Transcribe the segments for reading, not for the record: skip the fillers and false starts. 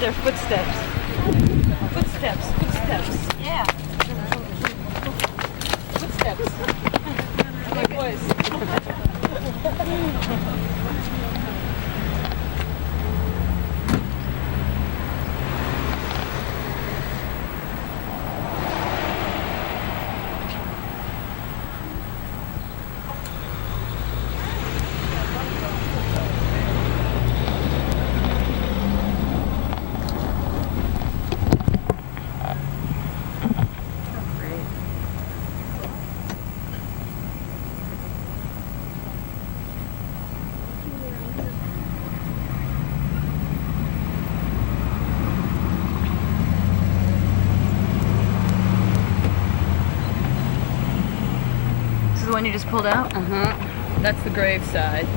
their footsteps. Footsteps. Yeah. Footsteps. My voice. The one you just pulled out? Uh-huh. That's the grave side.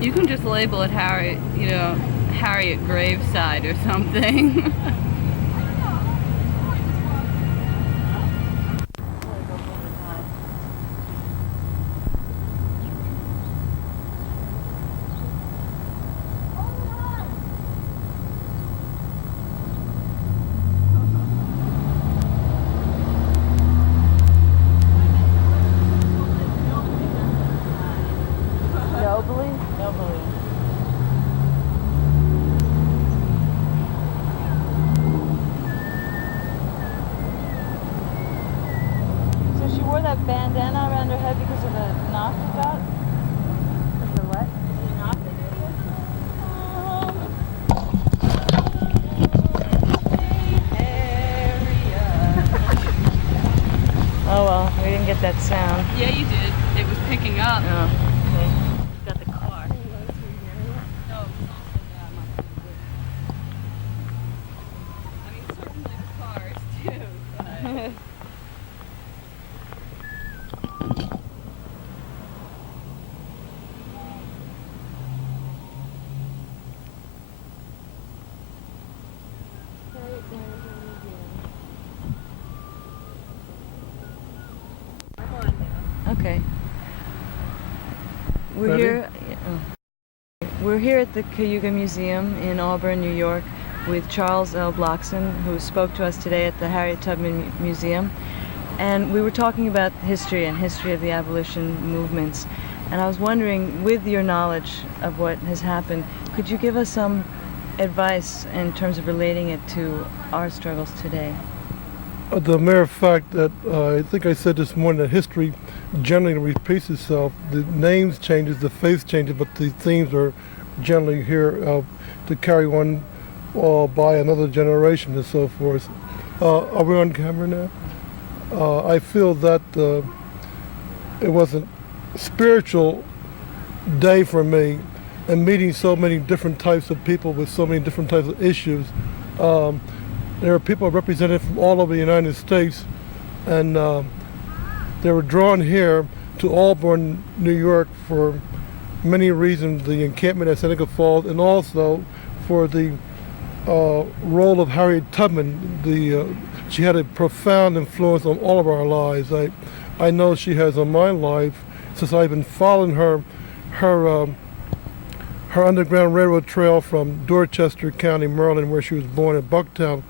You can just label it Harriet, Harriet graveside or something. So she wore that bandana around her head because of the knock you got? Of the what? The knock that you Oh well, we didn't get that sound. Yeah, you did. It was picking up. Oh. Got the car. No, it was also that. I mean, certainly the cars too, but... Okay. We're here at the Cayuga Museum in Auburn, New York, with Charles L. Blockson, who spoke to us today at the Harriet Tubman Museum. And we were talking about history and history of the abolition movements. And I was wondering, with your knowledge of what has happened, could you give us some advice in terms of relating it to our struggles today? The mere fact that I think I said this morning that history generally repeats itself. The names changes, the face changes, but the themes are generally here to carry on by another generation and so forth. Are we on camera now? I feel that it was a spiritual day for me, and meeting so many different types of people with so many different types of issues. There are people represented from all over the United States, and they were drawn here to Auburn, New York for many reasons, the encampment at Seneca Falls, and also for the role of Harriet Tubman. She had a profound influence on all of our lives. I know she has on my life, since I've been following her Underground Railroad trail from Dorchester County, Maryland, where she was born in Bucktown,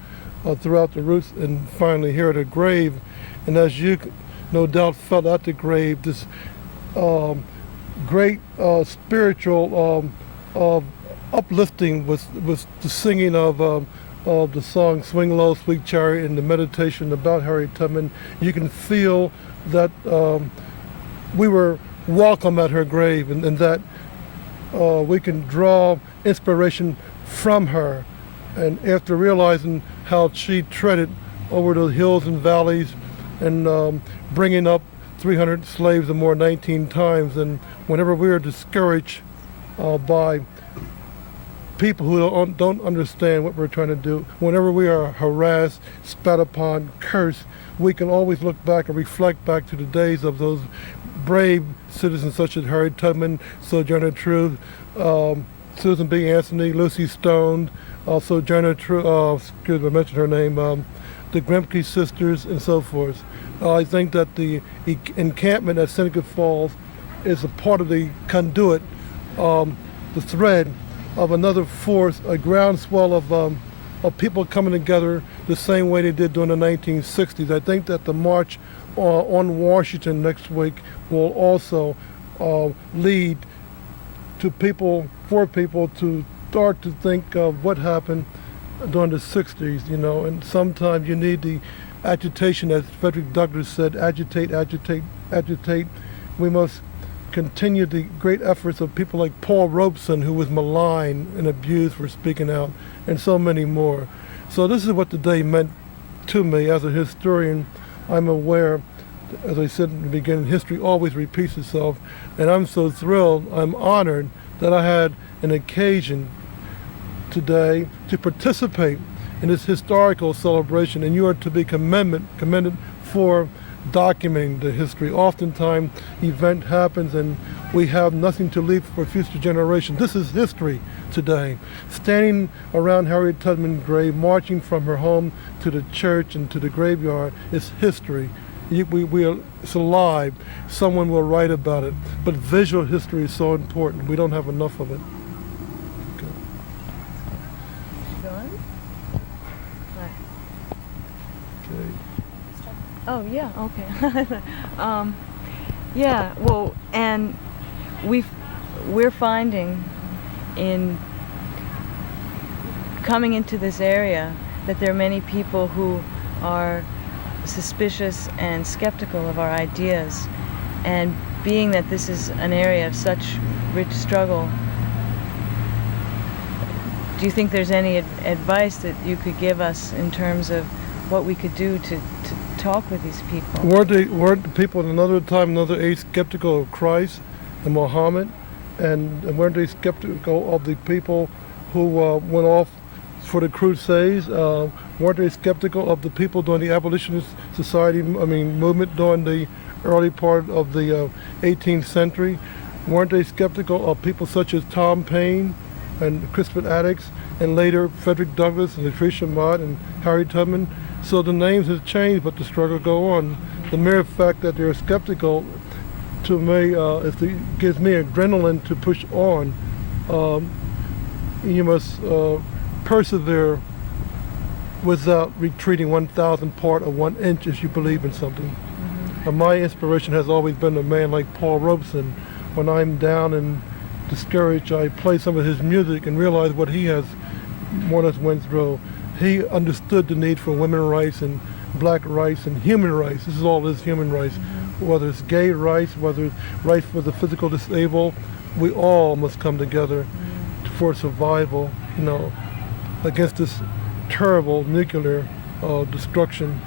throughout the routes, and finally here at her grave. And as you no doubt felt at the grave, this great spiritual uplifting was the singing of the song Swing Low, Sweet Chariot, and the meditation about Harriet Tubman. You can feel that we were welcome at her grave, and that we can draw inspiration from her. And after realizing how she treaded over the hills and valleys and bringing up 300 slaves or more 19 times, and whenever we were discouraged by people who don't understand what we're trying to do. Whenever we are harassed, spat upon, cursed, we can always look back and reflect back to the days of those brave citizens such as Harriet Tubman, Sojourner Truth, Susan B. Anthony, Lucy Stone, Sojourner Truth, excuse me, I mentioned her name, the Grimke sisters, and so forth. I think that the encampment at Seneca Falls is a part of the conduit, the thread of another force, a groundswell of people coming together the same way they did during the 1960s. I think that the march on Washington next week will also lead to for people to start to think of what happened during the 60s, and sometimes you need the agitation, as Frederick Douglass said, agitate, agitate, agitate. We must continue the great efforts of people like Paul Robeson, who was maligned and abused for speaking out, and so many more. So this is what the day meant to me. As a historian, I'm aware, as I said in the beginning, history always repeats itself, and I'm so thrilled, I'm honored that I had an occasion today to participate in this historical celebration, and you are to be commended for documenting the history. Oftentimes, event happens and we have nothing to leave for future generations. This is history today. Standing around Harriet Tubman's grave, marching from her home to the church and to the graveyard is history. It's alive. Someone will write about it. But visual history is so important. We don't have enough of it. Oh, yeah, okay. Yeah, well, and we're finding in coming into this area that there are many people who are suspicious and skeptical of our ideas. And being that this is an area of such rich struggle, do you think there's any advice that you could give us in terms of what we could do to talk with these people? Weren't the people in another time, another age, skeptical of Christ and Muhammad? And weren't they skeptical of the people who went off for the Crusades? Weren't they skeptical of the people during the abolitionist movement during the early part of the 18th century? Weren't they skeptical of people such as Tom Paine and Crispin Attucks, and later Frederick Douglass and Lucretia Mott and Harriet Tubman? So the names have changed, but the struggle go on. The mere fact that they're skeptical, to me, gives me adrenaline to push on. You must persevere without retreating 1,000 part of 1 inch if you believe in something. Mm-hmm. My inspiration has always been a man like Paul Robeson. When I'm down and discouraged, I play some of his music and realize what he has more or less went through. He understood the need for women's rights and black rights and human rights. This is all this human rights. Mm-hmm. Whether it's gay rights, whether it's rights for the physical disabled, we all must come together for survival, against this terrible nuclear destruction.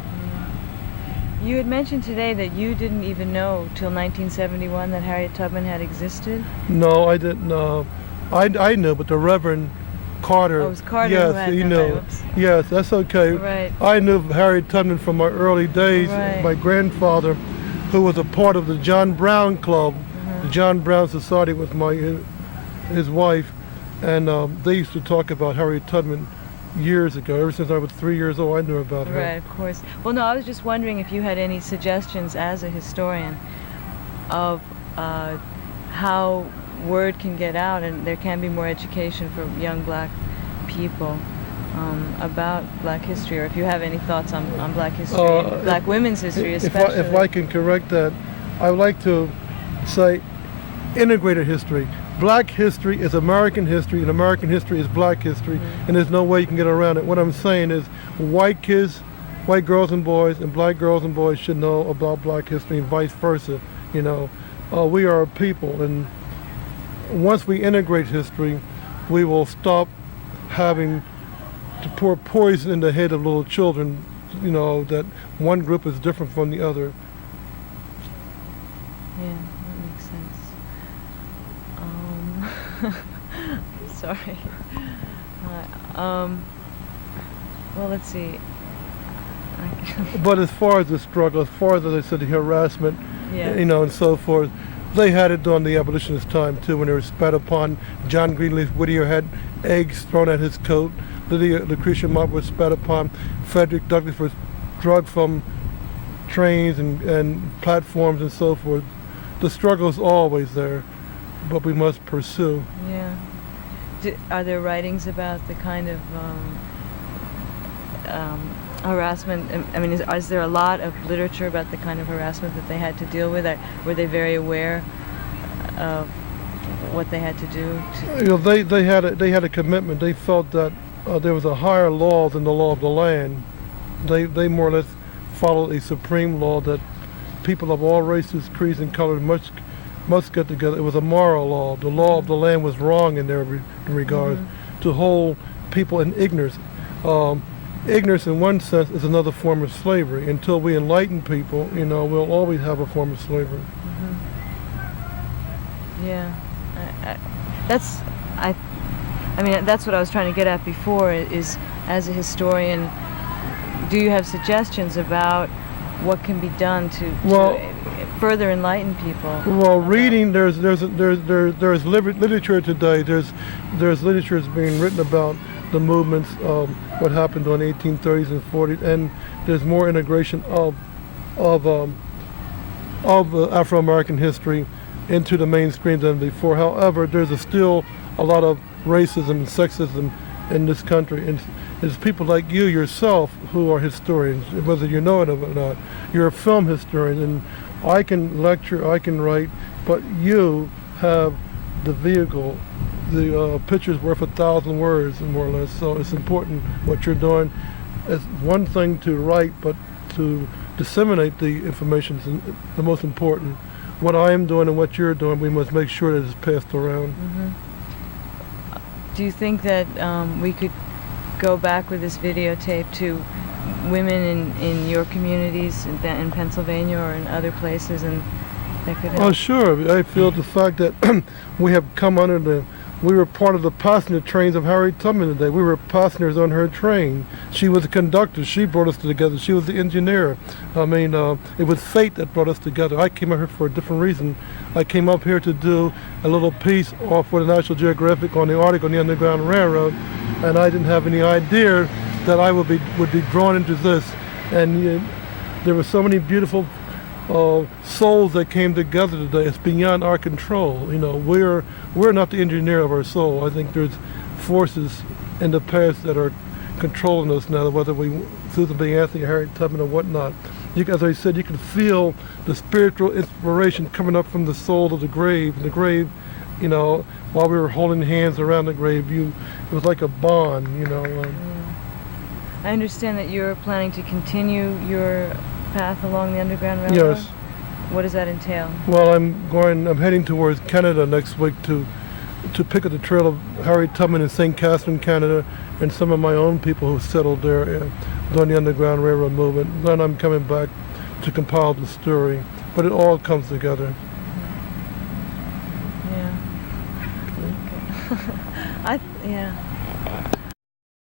You had mentioned today that you didn't even know till 1971 that Harriet Tubman had existed? No, I didn't know. I knew, but the Reverend Carter. Oh, it was Carter yes, who had you them. know. Oops. Yes, that's okay. Right. I knew Harriet Tubman from my early days. Right. My grandfather, who was a part of the John Brown Club, the John Brown Society, was his wife, and they used to talk about Harriet Tubman years ago. Ever since I was 3 years old, I knew about her. Right, of course. Well, no, I was just wondering if you had any suggestions as a historian of how word can get out and there can be more education for young black people about black history, or if you have any thoughts on black history, black women's history especially. If I can correct that, I would like to say integrated history. Black history is American history, and American history is black history, and there's no way you can get around it. What I'm saying is white kids, white girls and boys, and black girls and boys should know about black history and vice versa. We are a people, and once we integrate history, we will stop having to pour poison in the head of little children, that one group is different from the other. Yeah, that makes sense. Sorry. Well, let's see. But as far as the struggle, as far as I said, the harassment, Yeah. you know, and so forth, they had it during the abolitionist time too, when they were spat upon. John Greenleaf Whittier had eggs thrown at his coat. Lucretia Mott was spat upon. Frederick Douglass was drugged from trains and platforms and so forth. The struggle is always there, but we must pursue. Yeah. Are there writings about the kind of harassment? I mean, is there a lot of literature about the kind of harassment that they had to deal with? Were they very aware of what they had to do? You know, they had a commitment. They felt that there was a higher law than the law of the land. They more or less followed a supreme law that people of all races, creeds, and colors must get together. It was a moral law. The law of the land was wrong in their regards, to hold people in ignorance. Ignorance, in one sense, is another form of slavery. Until we enlighten people, you know, we'll always have a form of slavery. Yeah. I mean, that's what I was trying to get at before, is as a historian, do you have suggestions about what can be done to further enlighten people? Well, reading, there's literature today. There's literature that's being written about the movements of what happened in the 1830s and 40s, and there's more integration of Afro-American history into the mainstream than before. However, there's still a lot of racism and sexism in this country, and it's people like you yourself who are historians, whether you know it or not. You're a film historian, and I can lecture, I can write, but you have the vehicle. The picture's worth 1,000 words, more or less. So it's important what you're doing. It's one thing to write, but to disseminate the information is the most important. What I am doing and what you're doing, we must make sure that it's passed around. Do you think that we could go back with this videotape to women in your communities in Pennsylvania or in other places, and that could help? Oh, sure. I feel the fact that we have come we were part of the passenger trains of Harriet Tubman today. We were passengers on her train. She was the conductor. She brought us together. She was the engineer. I mean, it was fate that brought us together. I came up here for a different reason. I came up here to do a little piece for the National Geographic on the Arctic on the Underground Railroad, and I didn't have any idea that I would be drawn into this. And there were so many beautiful souls that came together today. It's beyond our control. You know, we're not the engineer of our soul. I think there's forces in the past that are controlling us now, whether Susan B. Anthony, Harriet Tubman, or whatnot. As I said, you can feel the spiritual inspiration coming up from the soul of the grave. And the grave, you know, while we were holding hands around the grave, it was like a bond, you know. I understand that you're planning to continue your path along the Underground Railroad? Yes. What does that entail? Well, I'm heading towards Canada next week to pick up the trail of Harriet Tubman in St. Catherine, Canada, and some of my own people who settled there during the Underground Railroad movement. Then I'm coming back to compile the story, but it all comes together. Yeah. Okay. Yeah.